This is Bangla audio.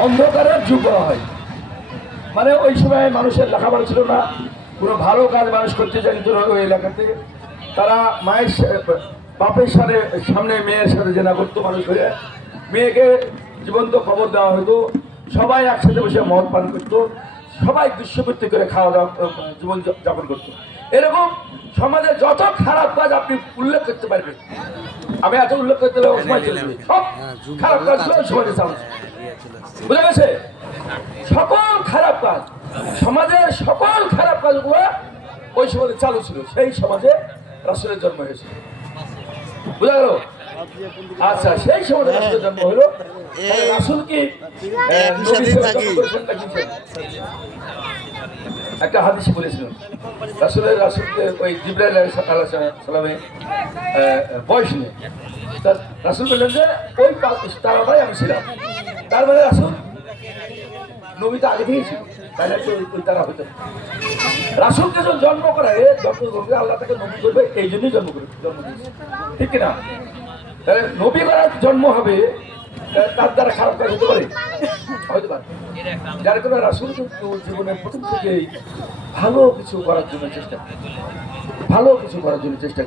অন্ধকারের যুগ বলা হয়। মানে ওই সময় মানুষের লেখাপড়া ছিল না, কোনো ভালো কাজ মানুষ করতে জানিত না ওই এলাকাতে। তারা বাপের সামনে মেয়ের সাথে জেনা করতো মানুষ হয়ে, মেয়েকে জীবন্ত খবর দেওয়া হতো, সবাই একসাথে বসে মদ পান করতো, সবাই দুষ্কৃতি করে খাওয়া দাওয়া জীবন যাপন করতো। এরকম সমাজে যত খারাপ কাজ আপনি উল্লেখ করতে পারবেন, আমি এত উল্লেখ করতে গেলে সময় চলে যাবে, সব খারাপ কাজগুলো সমাজে চালাচ্ছে। বুঝা গেছে? সকল খারাপ কাজ, সমাজের সকল খারাপ কাজগুলো ওই সমাজে চালু ছিল, সেই সমাজে রাসূলের জন্ম হয়েছে। বুঝা গেল? আচ্ছা, সেই সমাজে রাসূলের জন্ম হলো। রাসূল কি একটা হাদিস বলেছিলেন, রাসূলকে ওই জিবরাইল আলাইহিস সালামের বয়স নেই, রাসূল বললেন যে ওই তারাটাই আমি ছিলাম। তার মানে রাসূল নবী তো আগে থেকেই ছিল, তাহলে ওই তারা হইতে রাসূলকে যখন জন্ম করায়, জন্ম করবে আল্লাহ তাকে নবী করবে, এই জন্যই জন্ম দিয়েছে, ঠিক কিনা? তাহলে নবী করার জন্ম হবে, তার দ্বারা খারাপ কাজ হতে পারে, হয়তো পারে। যার কারণে রাসূল কিন্তু জীবনের প্রথম থেকেই ভালো কিছু করার জন্য চেষ্টা করে, ভালো কিছু করার জন্য চেষ্টা করে।